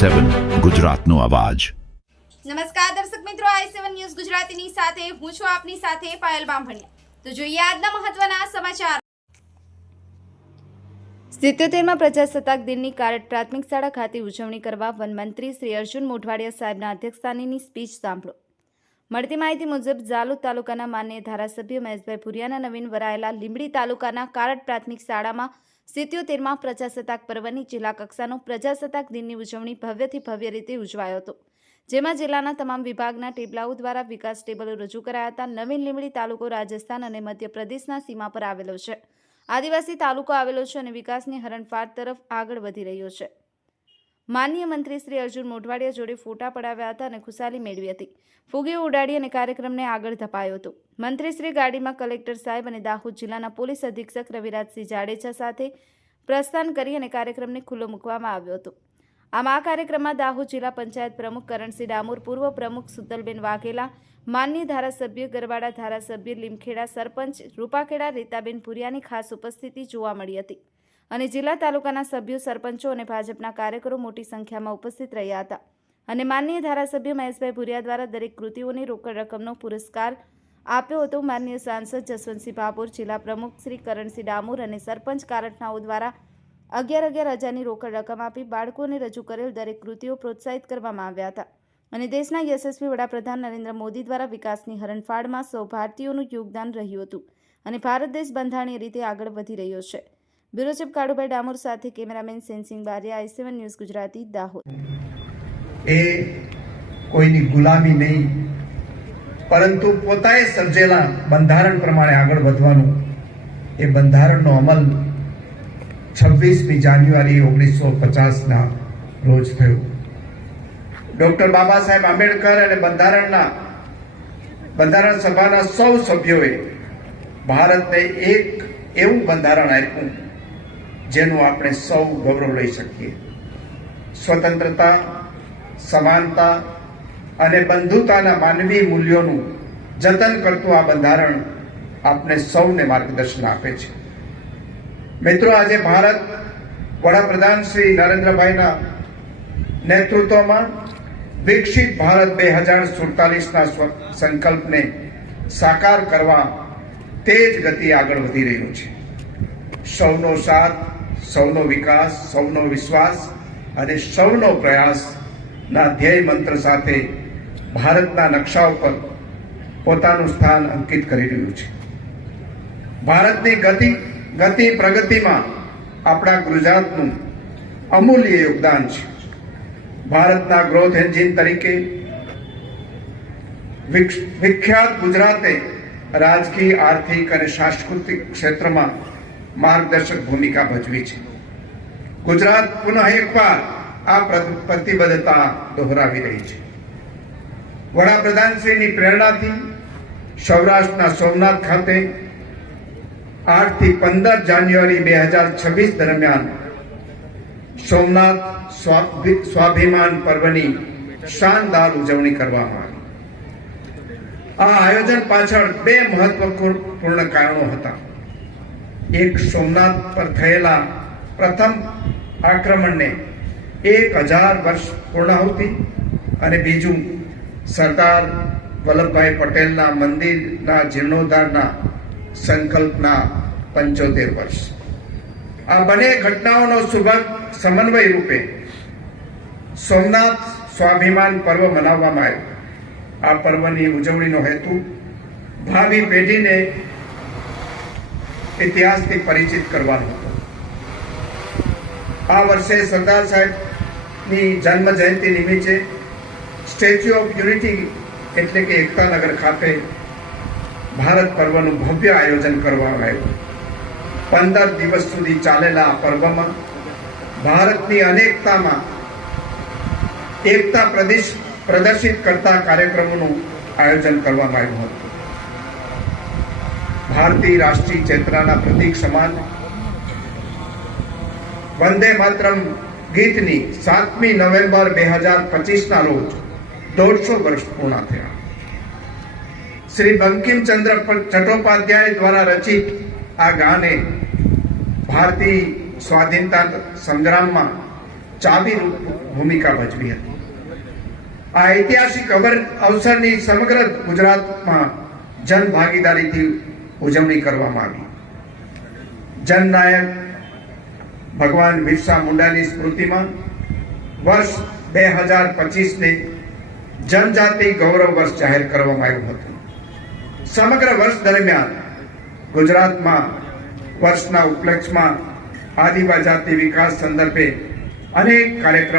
i7 ગુજરાતનો અવાજ। નમસ્કાર દર્શક મિત્રો, i7 ન્યૂઝ ગુજરાતીની સાથે હું છું આપની સાથે પાયલ બામભણિયા। તો જોઈએ આજના મહત્વના સમાચાર। 77માં પ્રજાસત્તાક દિનની કારડ પ્રાથમિક શાળા ખાતે ઉજવણી કરવા વન મંત્રી શ્રી અર્જુન મોઢવાડિયા સાહેબના અધ્યક્ષસ્થાનેની સ્પીચ સાંભળો। મળતી માહિતી મુજબ ઝાલોદ તાલુકાના માનનીય ધારાસભ્ય મહેશભાઈ ભુરિયાના નવીન વરાયેલા લીંબડી તાલુકાના કારડ પ્રાથમિક શાળામાં 77માં પ્રજાસત્તાક પર્વની જિલ્લા કક્ષાનો પ્રજાસત્તાક દિનની ઉજવણી ભવ્યથી ભવ્ય રીતે ઉજવાયો હતો, જેમાં જિલ્લાના તમામ વિભાગના ટેબલાઓ દ્વારા વિકાસ ટેબલો રજૂ કરાયા હતા। નવીન લીંબડી તાલુકો રાજસ્થાન અને મધ્યપ્રદેશના સીમા પર આવેલો છે, આદિવાસી તાલુકો આવેલો છે અને વિકાસની હરણફાળ તરફ આગળ વધી રહ્યો છે। માનનીય મંત્રી શ્રી અર્જુન મોઢવાડિયા જોડે ફોટા પડાવ્યા હતા અને ખુશાલી મેળવી હતી, ફુગીઓ ઉડાડી અને કાર્યક્રમને આગળ ધપાયો હતો। મંત્રીશ્રી ગાડીમાં કલેક્ટર સાહેબ અને દાહોદ જિલ્લાના પોલીસ અધિક્ષક રવિરાજસિંહ જાડેજા સાથે પ્રસ્થાન કરી અને કાર્યક્રમને ખુલ્લો મૂકવામાં આવ્યો હતો। આ કાર્યક્રમમાં દાહોદ જિલ્લા પંચાયત પ્રમુખ કરણસિંહ ડામોર, પૂર્વ પ્રમુખ સુતલબેન વાઘેલા, માનનીય ધારાસભ્ય ગરવાડા, ધારાસભ્ય લીમખેડા, સરપંચ રૂપાખેડા રીતાબેન ભુરિયાની ખાસ ઉપસ્થિતિ જોવા મળી હતી અને જિલ્લા તાલુકાના સભ્યો, સરપંચો અને ભાજપના કાર્યકરો મોટી સંખ્યામાં ઉપસ્થિત રહ્યા હતા અને માનનીય ધારાસભ્ય મહેશભાઈ ભુરિયા દ્વારા દરેક કૃતિઓની રોકડ રકમનો પુરસ્કાર આપ્યો હતો। માનનીય સાંસદ જસવંતસિંહ ભાભોર, જિલ્લા પ્રમુખ શ્રી કરણસિંહ ડામોર અને સરપંચ કારટનાઓ દ્વારા 11,000ની રોકડ રકમ આપી બાળકોને રજૂ કરેલ દરેક કૃતિઓ પ્રોત્સાહિત કરવામાં આવ્યા હતા અને દેશના યશસ્વી વડાપ્રધાન નરેન્દ્ર મોદી દ્વારા વિકાસની હરણફાળમાં સૌ ભારતીયોનું યોગદાન રહ્યું હતું અને ભારત દેશ બંધારણીય રીતે આગળ વધી રહ્યો છે। બ્યુરો ચીફ કાળુભાઈ ડામોર સાથે cameraman Sensing Bariya, i7 news Gujarati, Dahod. એ કોઈની ગુલામી નહીં, પરંતુ પોતાએ સર્જેલા બંધારણ પ્રમાણે આગળ વધવાનું, એ બંધારણનો અમલ 26મી જાન્યુઆરી 1950ના રોજ થયો। ડોક્ટર બાબા સાહેબ આંબેડકર અને બંધારણ સભાના સૌ સભ્યોએ ભારતને એક એવું બંધારણ આપ્યું જેનું આપણે સૌ ગૌરવ લઈ શકીએ। સ્વતંત્રતા, સમાનતા અને બંધુતાના માનવીય મૂલ્યોનું જતન કરતું આ બંધારણ આપણે સૌને માર્ગદર્શન આપે છે। મિત્રો, આજે ભારત વડાપ્રધાન શ્રી નરેન્દ્રભાઈના નેતૃત્વમાં વિકસિત ભારત 2047ના સંકલ્પને સાકાર કરવા તેજ ગતિ આગળ વધી રહ્યું છે। સૌનો સાથ, સૌનો વિકાસ, સૌનો વિશ્વાસ અને સૌનો પ્રયાસના ધ્યેય મંત્ર સાથે ભારતના નકશા ઉપર પોતાનું સ્થાન અંકિત કરી રહ્યું છે। ભારતની ગતિ પ્રગતિમાં આપણા ગુજરાતનું અમૂલ્ય યોગદાન છે। ભારતના ગ્રોથ એન્જિન તરીકે વિખ્યાત ગુજરાતે રાજકીય, આર્થિક અને સાંસ્કૃતિક ક્ષેત્રમાં માર્ગદર્શક ભૂમિકા ભજવી છે। ગુજરાત પુનઃ એકવાર આ પ્રતિબદ્ધતા દોહરાવી રહી છે। વડાપ્રધાનશ્રીની પ્રેરણાથી સૌરાષ્ટ્રના સોમનાથ ખાતે 8 થી 15 જાન્યુઆરી 2026 દરમિયાન સોમનાથ સ્વાભિમાન પર્વની શાનદાર ઉજવણી કરવામાં આવી। આ આયોજન પાછળ 2 મહત્વપૂર્ણ કારણો હતા। એક, સોમનાથ પર થયેલા પ્રથમ આક્રમણને 1000 વર્ષ પૂર્ણાહુતિ અને બીજું, સરદાર વલ્લભભાઈ પટેલના મંદિરના જીર્ણોદ્ધારના સંકલ્પના 75 વર્ષ। આ બંને ઘટનાઓનો સુભગ સમન્વય રૂપે સોમનાથ સ્વાભિમાન પર્વ મનાવવામાં આવ્યો। આ પર્વની ઉજવણીનો હેતુ ભાવિ પેઢીને ઇતિહાસથી પરિચિત કરવાનો હતો। આ વર્ષે સરદાર સાહેબની જન્મ જયંતિ નિમિત્તે સ્ટેચ્યુ ઓફ યુનિટી એટલે કે એકતાનગર ખાતે ભારત પર્વનું ભવ્ય આયોજન કરવામાં આવ્યું। 15 દિવસ સુધી ચાલેલા આ પર્વમાં ભારતની અનેકતામાં એકતા પ્રદર્શિત કરતા કાર્યક્રમોનું આયોજન કરવામાં આવ્યું હતું। ભારતીય રાષ્ટ્રીય ચેતનાના પ્રતીક સમાન વંદે માતરમ ગીતની 7મી નવેમ્બર 2025ના રોજ 150 વર્ષ પૂર્ણ થયા। શ્રી બંકિમચંદ્ર ચટ્ટોપાધ્યાય દ્વારા રચિત આ ગાને ભારતીય સ્વાધીનતા સંગ્રામમાં ચાવીરૂપ ભૂમિકા ભજવી હતી. આ ઐતિહાસિક અવસરની સમગ્ર ગુજરાતમાં જન ભાગીદારીથી ઉજવણી કરવામાં આવી. જનનાયક ભગવાન બિરસા મુંડાની સ્મૃતિમાં વર્ષ 2025ને જનજાતિ ગૌરવ વર્ષ જાહેર કરવામાં આવ્યું હતું. સમગ્ર વર્ષ દરમિયાન ગુજરાતમાં વર્ષના ઉપલક્ષમાં આદિવાસી વિકાસ સંદર્ભે અનેક કાર્યક્રમો